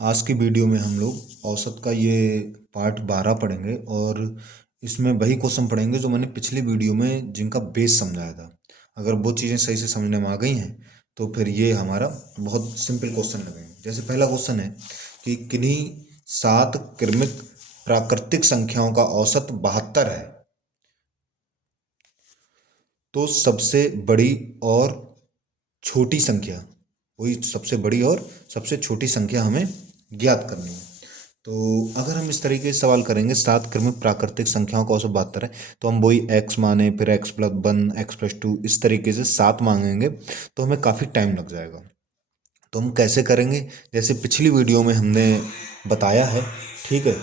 आज की वीडियो में हम लोग औसत का ये पार्ट 12 पढ़ेंगे और इसमें वही क्वेश्चन पढ़ेंगे जो मैंने पिछली वीडियो में जिनका बेस समझाया था। अगर वो चीज़ें सही से समझने में आ गई हैं तो फिर ये हमारा बहुत सिंपल क्वेश्चन लगेंगे। जैसे पहला क्वेश्चन है कि किन्हीं 7 क्रमिक प्राकृतिक संख्याओं का औसत 72 है, तो सबसे बड़ी और छोटी संख्या, वही सबसे बड़ी और सबसे छोटी संख्या हमें ज्ञात करनी है। तो अगर हम इस तरीके से सवाल करेंगे 7 क्रमिक प्राकृतिक संख्याओं का औसत 72 है, तो हम वही x माने, फिर x+1 x+2 इस तरीके से 7 मांगेंगे तो हमें काफ़ी टाइम लग जाएगा। तो हम कैसे करेंगे, जैसे पिछली वीडियो में हमने बताया है, ठीक है,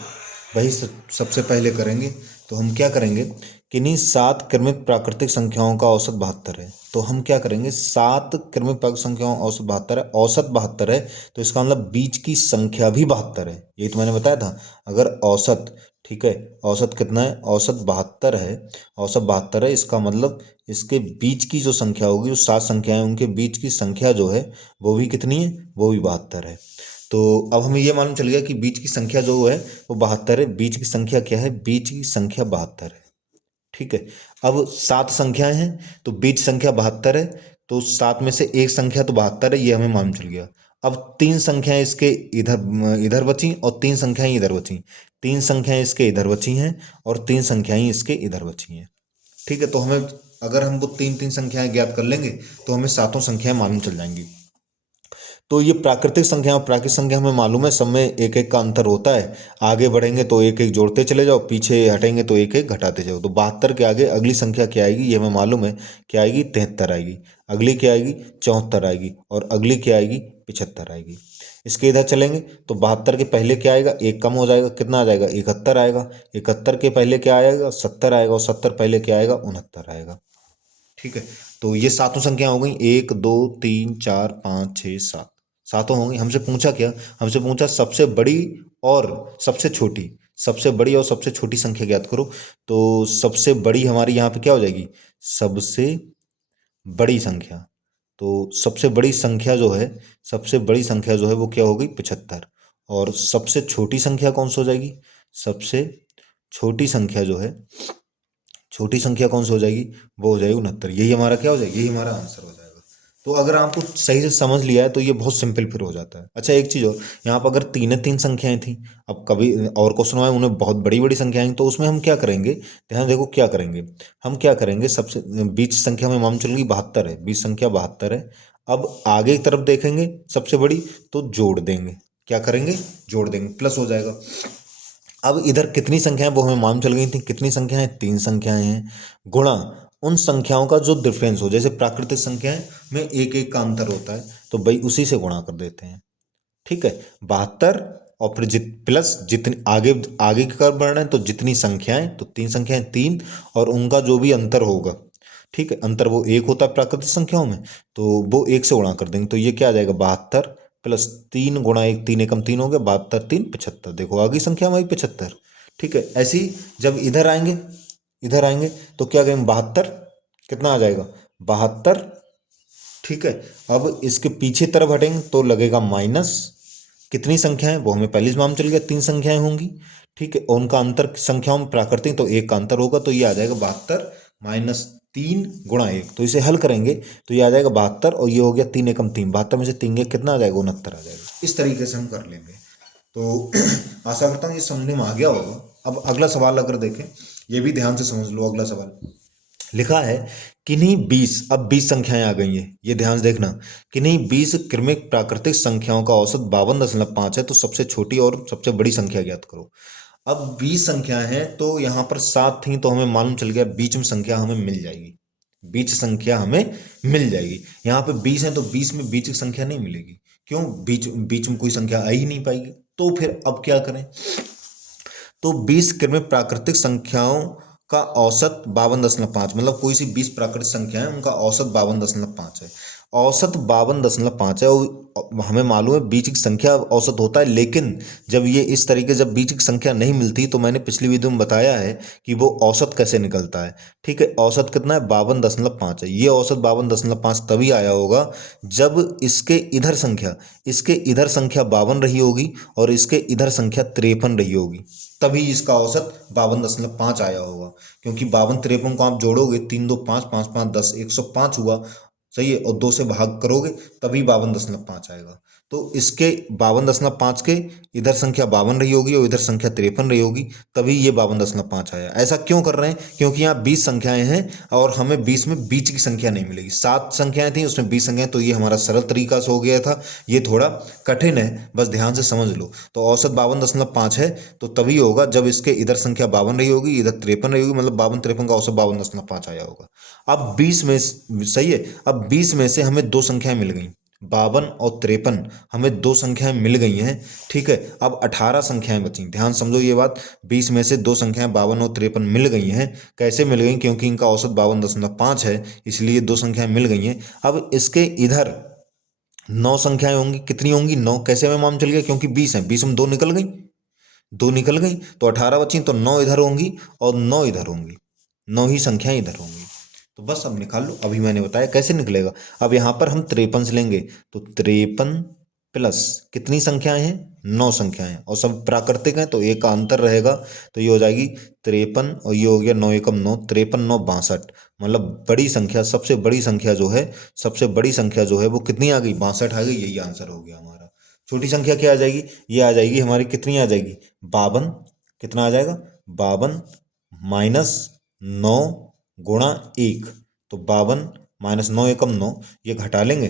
वही सबसे पहले करेंगे। तो हम क्या करेंगे, किन्हीं 7 क्रमिक प्राकृतिक संख्याओं का औसत 72 है, तो हम क्या करेंगे, 7 क्रमिक प्राकृतिक संख्याओं का औसत 72 है, औसत 72 है, तो इसका मतलब बीच की संख्या भी 72 है। यही तो मैंने बताया था। अगर औसत, ठीक है, औसत कितना है, औसत 72 है, औसत 72 है, इसका मतलब इसके बीच की जो संख्या होगी, जो 7 संख्याएं उनके बीच की संख्या जो है वो भी कितनी है, वो भी 72 है। तो अब हमें ये मालूम चल गया कि बीच की संख्या जो है वो 72 है। बीच की संख्या क्या है, बीच की संख्या 72 है, ठीक है। अब 7 संख्याएं हैं तो बीच संख्या 72 है, तो 7 में से एक संख्या तो 72 है, ये हमें मालूम चल गया। अब 3 संख्याएं इसके इधर इधर बची और 3 संख्याएं इधर बची, 3 संख्याएं इसके इधर बची हैं और 3 संख्याएं इसके इधर बची हैं, ठीक है। तो हमें, अगर हम वो तीन तीन संख्याएं ज्ञात कर लेंगे तो हमें सातों संख्याएं मालूम चल जाएंगी। तो ये प्राकृतिक संख्या और प्राकृतिक संख्या हमें मालूम है, सब में एक एक का अंतर होता है। आगे बढ़ेंगे तो एक एक जोड़ते चले जाओ, पीछे हटेंगे तो एक एक घटाते जाओ। तो 72 के आगे अगली संख्या क्या आएगी, ये हमें मालूम है, क्या आएगी, 73 आएगी। अगली क्या आएगी, 74 आएगी। और अगली क्या आएगी, 75 आएगी। इसके इधर चलेंगे तो 72 के पहले क्या आएगा, एक कम हो जाएगा, कितना आ जाएगा, 71 आएगा। 71 के पहले क्या आएगा, 70 आएगा। और 70 पहले क्या आएगा, 69 आएगा, ठीक है। तो ये सातों संख्या हो गई, 1 2 3 4 5 6 7, सातों हो गई। हमसे पूछा क्या, हमसे पूछा सबसे बड़ी और सबसे छोटी, सबसे बड़ी और सबसे छोटी संख्या ज्ञात करो। तो सबसे बड़ी हमारी यहाँ पे क्या हो जाएगी, सबसे बड़ी संख्या। तो सबसे बड़ी संख्या जो है, सबसे बड़ी संख्या जो है वो क्या होगी, 75। और सबसे छोटी संख्या कौन सी हो जाएगी, सबसे छोटी संख्या जो है, छोटी संख्या कौन सी हो जाएगी, वो हो जाएगी 69। यही हमारा क्या हो जाएगी, यही हमारा आंसर हो जाएगा। तो अगर आपको सही से समझ लिया है तो ये बहुत सिंपल फिर हो जाता है। अच्छा एक चीज़ और, यहाँ पर अगर तीन तीन संख्याएं थी, अब कभी और क्वेश्चन आए उन्हें बहुत बड़ी बड़ी संख्याएं, तो उसमें हम क्या करेंगे, ध्यान देखो क्या करेंगे, हम क्या करेंगे, सबसे बीच संख्या में मान चलेगी 72 है, बीच संख्या 72 है। अब आगे की तरफ देखेंगे सबसे बड़ी, तो जोड़ देंगे, क्या करेंगे, जोड़ देंगे, प्लस हो जाएगा। अब इधर कितनी संख्याएं वो हमें मालूम चल गई थी, कितनी संख्याएं, 3 संख्याएं हैं, गुणा उन संख्याओं का जो डिफरेंस हो। जैसे प्राकृतिक संख्याएं में एक एक का अंतर होता है, तो भाई उसी से गुणा कर देते हैं, ठीक है। 72 और फिर प्लस जितनी आगे आगे की तरफ बढ़ रहे हैं तो जितनी संख्याएं, तो 3 संख्याएं, 3, और उनका जो भी अंतर होगा, ठीक है, अंतर वो एक होता है प्राकृतिक संख्याओं में, तो वो एक से गुणा कर देंगे। तो ये क्या आ जाएगा, 72 प्लस 3 गुणा 1, 3 एकम 3 हो गया, 72 3 75। देखो आ गई संख्या हमारी 75, ठीक है। ऐसे ही जब इधर आएंगे, इधर आएंगे तो क्या करेंगे, 72 कितना आ जाएगा, 72, ठीक है। अब इसके पीछे तरफ हटेंगे तो लगेगा माइनस, कितनी संख्या है वो हमें पहले से मालूम चल गया, 3 संख्याएं होंगी, ठीक है। और उनका अंतर संख्याओं में प्राकृतिक तो एक का अंतर होगा, तो ये आ जाएगा 72 माइनस 3 गुणा 1। तो इसे हल करेंगे तो ये आ जाएगा 72 और ये हो गया 3 एकम 3, 72 में से 3 गया कितना आ जाएगा, 69 आ जाएगा। इस तरीके से हम कर लेंगे। तो आशा करता हूँ ये समझने में आ गया होगा। अब अगला सवाल अगर देखें, ये भी ध्यान से समझ लो। अगला सवाल लिखा है, किन्हीं 20, अब 20 संख्याएं आ गई हैं, ये ध्यान से देखना, किन्हीं 20 क्रमिक प्राकृतिक संख्याओं का औसत 52.5 है, तो सबसे छोटी और सबसे बड़ी संख्या ज्ञात करो। अब 20 संख्याएं हैं तो यहाँ पर 7 थी, तो हमें मालूम चल गया बीच में संख्या हमें मिल जाएगी, बीच संख्या हमें मिल जाएगी। यहाँ पे 20 है तो 20 में बीच की संख्या नहीं मिलेगी, क्यों, बीच बीच में कोई संख्या आ ही नहीं पाएगी। तो फिर अब क्या करें, तो 20 क्रमिक प्राकृतिक संख्याओं का औसत 52.5, मतलब कोई सी 20 प्राकृतिक संख्या है उनका औसत 52.5 है। औसत 52.5 है और हमें मालूम है बीच की संख्या औसत होता है, लेकिन जब ये इस तरीके जब बीच की संख्या नहीं मिलती तो मैंने पिछली वीडियो में बताया है कि वो औसत कैसे निकलता है। ठीक है, औसत कितना है 52.5 है। ये औसत 52.5 तभी आया होगा जब इसके इधर संख्या 52 रही होगी और इसके इधर संख्या 53 रही होगी, तभी इसका औसत 52.5 आया होगा। क्योंकि 52 53 को आप जोड़ोगे, 3 2 5 5 5 10, 105 हुआ। सही है, और 2 से भाग करोगे तभी 52.5 आएगा। तो इसके 52.5 के इधर संख्या 52 रही होगी और इधर संख्या 53 रही होगी, तभी ये 52.5 आया। ऐसा क्यों कर रहे हैं? क्योंकि यहाँ 20 संख्याएं हैं और हमें 20 में बीच की संख्या नहीं मिलेगी। 7 संख्याएं थी, उसमें 20 संख्याएं, तो ये हमारा सरल तरीका से हो गया था। ये थोड़ा कठिन है, बस ध्यान से समझ लो। तो औसत 52.5 है, तो तभी होगा जब इसके इधर संख्या 52 रही होगी, इधर 53 रही होगी, मतलब 52 53 का औसत 52.5 आया होगा। अब 20 में, सही है, अब 20 में से हमें दो संख्याएं मिल गई, 52 और 53, हमें दो संख्याएं मिल गई हैं। ठीक है, अब 18 संख्याएं बची। ध्यान समझो ये बात, 20 में से दो संख्याएं 52 और 53 मिल गई हैं। कैसे मिल गई? क्योंकि इनका औसत 52.5 है, इसलिए दो संख्याएं मिल गई हैं। अब इसके इधर 9 संख्याएं होंगी। कितनी होंगी? 9। कैसे हमें मालूम चल गया? क्योंकि 20 है, 20 में दो निकल गई, दो निकल गई, तो 18 बची, तो 9 इधर होंगी और 9 इधर होंगी, 9 ही संख्याएं इधर होंगी। तो बस अब निकाल लो, अभी मैंने बताया कैसे निकलेगा। अब यहाँ पर हम 53 से लेंगे, तो 53 प्लस कितनी संख्याएं हैं? 9 संख्याएं, और सब प्राकृतिक हैं तो एक का अंतर रहेगा, तो ये हो जाएगी 53 और ये हो गया 9 एकम 9, 53 9 62। मतलब बड़ी संख्या, सबसे बड़ी संख्या जो है, सबसे बड़ी संख्या जो है वो कितनी आ गई? 62 आ गई। यही आंसर हो गया हमारा। छोटी संख्या क्या आ जाएगी? ये आ जाएगी हमारी, कितनी आ जाएगी? 52। कितना आ जाएगा? 52 माइनस 9 गुणा 1, तो 52 माइनस 9 एकम 9, ये घटा लेंगे।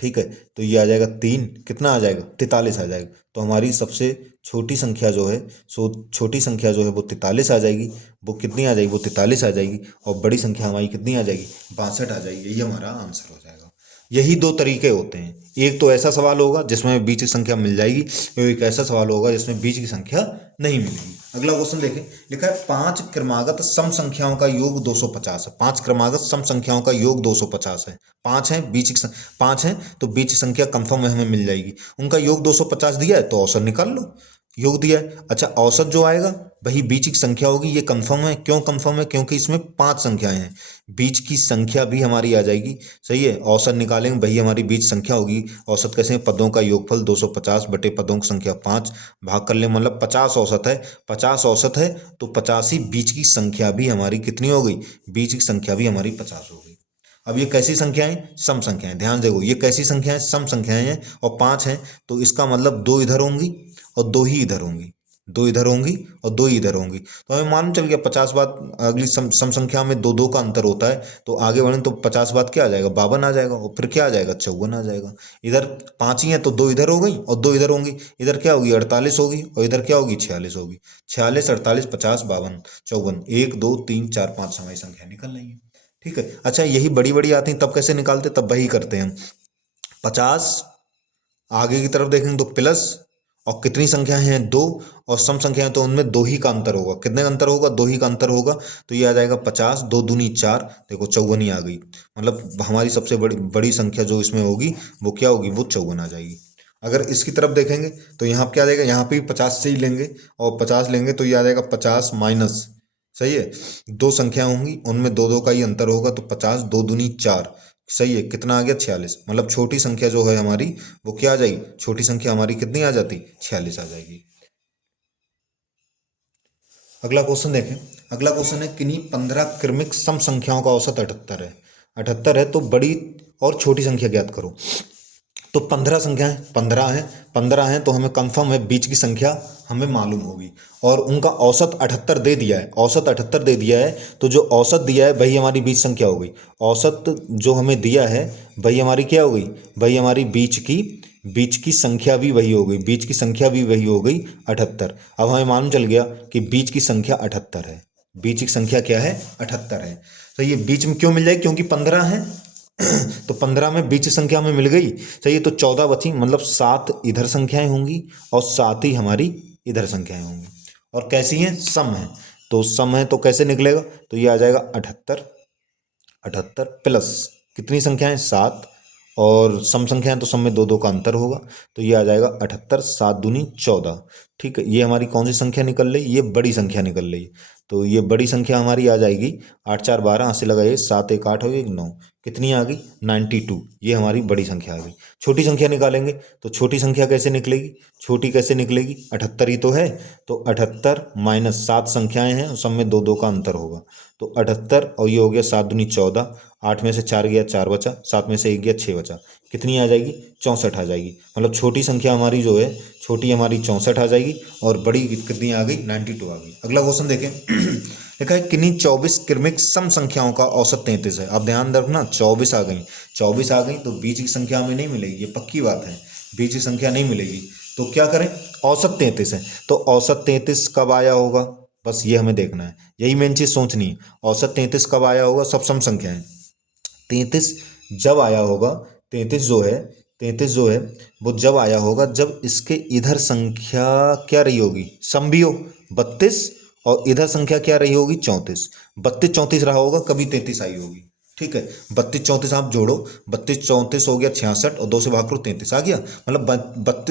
ठीक है, तो ये आ जाएगा 3, कितना आ जाएगा? 43 आ जाएगा। तो हमारी सबसे छोटी संख्या जो है, छोटी संख्या जो है वो 43 आ जाएगी। वो कितनी आ जाएगी? वो 43 आ जाएगी। और बड़ी संख्या हमारी कितनी आ जाएगी? 62 आ जाएगी। यही हमारा आंसर हो जाएगा। यही दो तरीके होते हैं, एक तो ऐसा सवाल होगा जिसमें बीच की संख्या मिल जाएगी, और एक ऐसा सवाल होगा जिसमें बीच की संख्या नहीं मिलेगी। अगला क्वेश्चन देखें, लिखा है 5 क्रमागत सम संख्याओं का योग 250 है। 5 क्रमागत सम संख्याओं का योग 250 है। 5 है, बीच की 5 है, तो बीच की संख्या कंफर्म है, हमें मिल जाएगी। उनका योग 250 दिया है, तो औसत निकाल लो। योग दिया है, अच्छा, औसत जो आएगा वही बीच की संख्या होगी। ये कंफर्म है। क्यों कंफर्म है? क्योंकि इसमें 5 संख्याएं हैं, बीच की संख्या भी हमारी आ जाएगी। सही है, औसत निकालेंगे वही हमारी बीच संख्या होगी। औसत कैसे? पदों का योगफल 250 बटे पदों की संख्या 5, भाग कर ले, मतलब 50 औसत है। 50 औसत है तो 50 ही बीच की संख्या भी हमारी कितनी हो गई? बीच की संख्या भी हमारी 50 हो गई। अब ये कैसी संख्याएं? सम संख्याएं। ध्यान देखो, ये कैसी संख्याएं? सम संख्याएं हैं, और 5 हैं, तो इसका मतलब दो इधर होंगी और दो ही इधर होंगी, दो इधर होंगी और दो ही इधर होंगी। तो हमें मालूम चल गया 50 बाद अगली सम संख्या में दो दो का अंतर होता है, तो आगे बढ़ें तो 50 बाद क्या आ जाएगा? 52 आ जाएगा, और फिर क्या आ जाएगा? 54 आ जाएगा। इधर 5 ही है तो दो इधर हो गई और दो इधर होंगी, इधर क्या होगी? 48 होगी, और इधर क्या होगी? 46 होगी। 46 48 50 52 54, 1 2 3 4 5 हमारी संख्या निकल रही है। ठीक है, अच्छा, यही बड़ी बड़ी आती हैं, तब कैसे निकालते? तब वही करते हैं हम। 50 आगे की तरफ देखेंगे तो प्लस, और कितनी संख्या है? दो, और सम संख्या है तो उनमें दो ही का अंतर होगा। कितने का अंतर होगा? दो ही का अंतर होगा, तो ये आ जाएगा 50, दो दूनी 4, देखो 54 ही आ गई। मतलब हमारी सबसे बड़ी बड़ी संख्या जो इसमें होगी वो क्या होगी? वो 54 आ जाएगी। अगर इसकी तरफ देखेंगे तो यहाँ क्या आ जाएगा? यहाँ पे भी 50 से ही लेंगे, और 50 लेंगे तो ये आ जाएगा 50 माइनस, सही है, दो संख्या होंगी उनमें दो दो का ही अंतर होगा, तो 50 दो दूनी 4, सही है, कितना आ गया? 46। मतलब छोटी संख्या जो है हमारी वो क्या आ जाएगी? छोटी संख्या हमारी कितनी आ जाती? 46 आ जाएगी। अगला क्वेश्चन देखें। अगला क्वेश्चन है, किन्हीं 15 क्रमिक सम संख्याओं का औसत 78 है। 78 है तो बड़ी और छोटी संख्या ज्ञात करो। तो 15 संख्याएं, 15 हैं तो हमें कंफर्म है बीच की संख्या हमें मालूम होगी, और उनका औसत 78 दे दिया है। औसत 78 दे दिया है, तो जो औसत दिया है वही हमारी बीच संख्या हो गई। औसत जो हमें दिया है वही हमारी क्या हो गई? वही हमारी बीच की संख्या भी वही हो गई, बीच की संख्या भी वही हो गई 78। अब हमें मालूम चल गया कि बीच की संख्या 78 है। बीच की संख्या क्या है? 78 है। तो ये बीच में क्यों मिल जाएगी? क्योंकि 15 है, तो 15 में बीच संख्या में मिल गई। सही है, तो 14 बची, मतलब 7 इधर संख्याएं होंगी और 7 ही हमारी इधर संख्याएं होंगी। और कैसी हैं? सम है, तो सम है तो कैसे निकलेगा? तो ये आ जाएगा 78, 78 प्लस कितनी संख्याएं 7 और सम संख्याएं तो सम में दो दो का अंतर होगा, तो ये आ जाएगा 78, 7 दूनी 14। ठीक है, ये हमारी कौन सी संख्या निकल रही, ये बड़ी संख्या निकल रही है। तो ये बड़ी संख्या हमारी आ जाएगी 8 4 12, हाथ से लगाइए, 7 1 8 हो गई 9, कितनी आ गई 92। ये हमारी बड़ी संख्या आ गई। छोटी संख्या निकालेंगे तो छोटी संख्या कैसे निकलेगी, छोटी कैसे निकलेगी, 78 ही तो है। तो 78 माइनस 7 संख्याएं हैं, सब में दो दो का अंतर होगा, तो 78 और ये हो गया 7 दूनी 14, 8 में से 4 गया 4 बचा, 7 में से 1 गया 6 बचा, कितनी आ जाएगी 64 आ जाएगी। मतलब छोटी संख्या हमारी जो है, छोटी हमारी 64 आ जाएगी और बड़ी कितनी आ गई 92 आ गई। अगला क्वेश्चन देखें। लिखा है किन्हीं 24 क्रमिक सम संख्याओं का औसत 33 है। अब ध्यान रखना 24 आ गई, 24 आ गई तो बीच की संख्या हमें नहीं मिलेगी, ये पक्की बात है, बीच की संख्या नहीं मिलेगी। तो क्या करें, औसत 33 है, तो औसत 33 कब आया होगा, बस ये हमें देखना है, यही मेन चीज सोचनी है। औसत 33 कब आया होगा, सब सम संख्या है, 33 जब आया होगा, 33 जो है, 33 जो है वो जब आया होगा जब इसके इधर संख्या क्या रही होगी, सम भी हो 32 और इधर संख्या क्या रही होगी 34, 32 34 रहा होगा, कभी 33 आई होगी। ठीक है, 32 34 आप जोड़ो, 32 34 हो गया 66 और 2 से भाग करो 33 आ गया। मतलब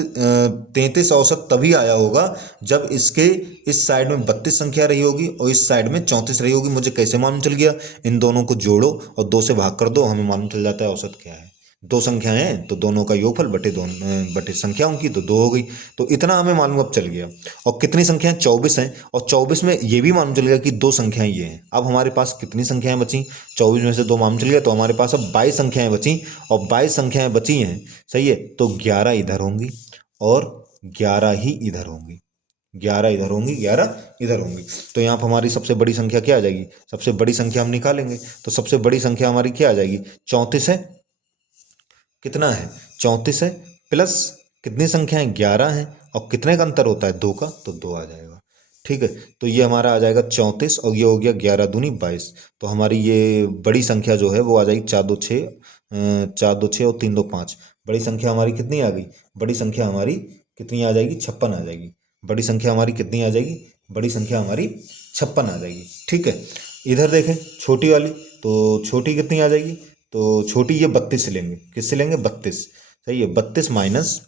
33 औसत तभी आया होगा जब इसके इस साइड में 32 संख्या रही होगी और इस साइड में 34 रही होगी। मुझे कैसे मालूम चल गया, इन दोनों को जोड़ो और 2 से भाग कर दो, हमें मालूम चल जाता है औसत क्या है। दो संख्याएं हैं तो दोनों का योगफल बटे दोनों बटे संख्या उनकी, तो 2 हो गई। तो इतना हमें मालूम अब चल गया। और कितनी संख्याएं 24 हैं, और 24 में ये भी मालूम चल गया कि 2 संख्याएं ये हैं। अब हमारे पास कितनी संख्याएं बची, 24 में से 2 मालूम चल गया, तो हमारे पास अब 22 संख्याएं बची, और 22 संख्याएं बची हैं, सही है, तो 11 इधर होंगी और 11 ही इधर होंगी, 11 इधर होंगी, 11 इधर होंगी। तो यहाँ पर हमारी सबसे बड़ी संख्या क्या आ जाएगी, सबसे बड़ी संख्या हम निकालेंगे, तो सबसे बड़ी संख्या हमारी क्या आ जाएगी, 34 है, कितना है 34 है, प्लस कितनी संख्या है 11 है, और कितने का अंतर होता है 2 का, तो 2 आ जाएगा। ठीक है, तो ये हमारा आ जाएगा 34 और ये हो गया 11 दूनी 22। तो हमारी ये बड़ी संख्या जो है वो आ जाएगी 4 2 6, 4 2 6 और 3 2 5। बड़ी संख्या हमारी कितनी आ गई, बड़ी संख्या हमारी कितनी आ जाएगी 56 आ जाएगी। बड़ी संख्या हमारी कितनी आ जाएगी, बड़ी संख्या हमारी 56 आ जाएगी। ठीक है, इधर देखें छोटी वाली, तो छोटी कितनी आ जाएगी, तो छोटी ये 32 से लेंगे, किससे लेंगे 32, सही है, 32 माइनस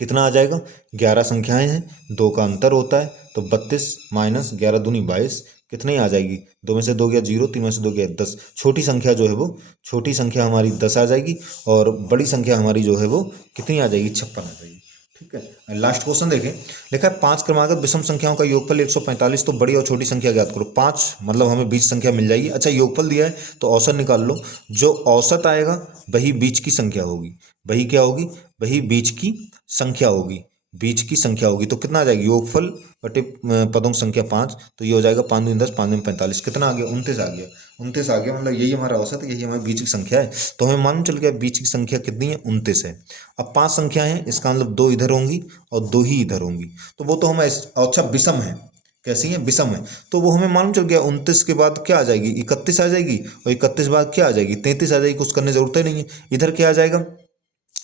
कितना आ जाएगा, 11 संख्याएं हैं, 2 का अंतर होता है, तो 32 माइनस 11 दूनी 22, कितनी आ जाएगी, 2 में से 2 गया 0, 3 में से 2 गया 10। छोटी संख्या जो है वो, छोटी संख्या हमारी 10 आ जाएगी, और बड़ी संख्या हमारी जो है वो कितनी आ जाएगी 56 आ जाएगी। ठीक है, लास्ट क्वेश्चन देखें। लिखा है 5 क्रमागत विषम संख्याओं का योगफल 145, तो बड़ी और छोटी संख्या ज्ञात करो। 5 मतलब हमें बीच संख्या मिल जाएगी। अच्छा, योगफल दिया है तो औसत निकाल लो, जो औसत आएगा वही बीच की संख्या होगी, वही क्या होगी, वही बीच की संख्या होगी, बीच की संख्या होगी। तो कितना आ जाएगी, योगफल बटे पदों की संख्या 5, तो ये हो जाएगा 5 दूनी 10, 5 दूनी 45, कितना आ गया 29 आ गया, 29 आ गया। मतलब यही हमारा औसत है, यही हमारी बीच की संख्या है। तो हमें मालूम चल गया बीच की संख्या कितनी है, 29 है। अब 5 संख्या है, इसका मतलब 2 इधर होंगी और 2 ही इधर होंगी, तो वो तो हम अच्छा विषम है, कैसी है, विषम है, तो वो हमें मालूम चल गया 29 के बाद क्या आ जाएगी 31 आ जाएगी, और 31 बाद क्या आ जाएगी 33 आ जाएगी, कुछ करने जरूरत ही नहीं है। इधर क्या आ जाएगा,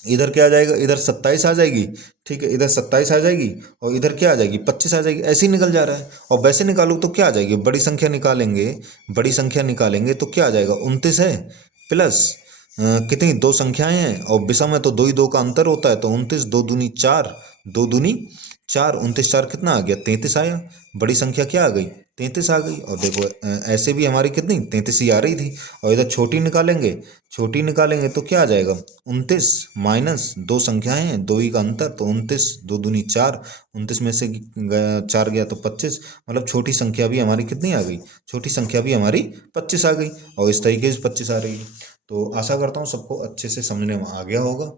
इधर क्या आ जाएगा, इधर 27 आ जाएगी। ठीक है, इधर 27 आ जाएगी और इधर क्या आ जाएगी 25 आ जाएगी, ऐसे ही निकल जा रहा है। और वैसे निकालो तो क्या आ जाएगी, बड़ी संख्या निकालेंगे, बड़ी संख्या निकालेंगे तो क्या आ जाएगा 29 है, प्लस कितनी 2 संख्याएं हैं और विषम है तो 2 ही 2 का अंतर होता है, तो 29 2 दूनी 4, 2 दूनी 4, 29 4 कितना आ गया 33 आया। बड़ी संख्या क्या आ गई 33 आ गई। और देखो ऐसे भी हमारी कितनी 33 ही आ रही थी। और इधर छोटी निकालेंगे, छोटी निकालेंगे तो क्या आ जाएगा 29 माइनस 2 संख्याएं हैं, 2 ही का अंतर, तो 29 2 दूनी 4, 29 में से 4 गया तो 25। मतलब छोटी संख्या भी हमारी कितनी आ गई, छोटी संख्या भी हमारी 25 आ गई, और इस तरीके से 25 आ रही है। तो आशा करता हूँ सबको अच्छे से समझने में आ गया होगा।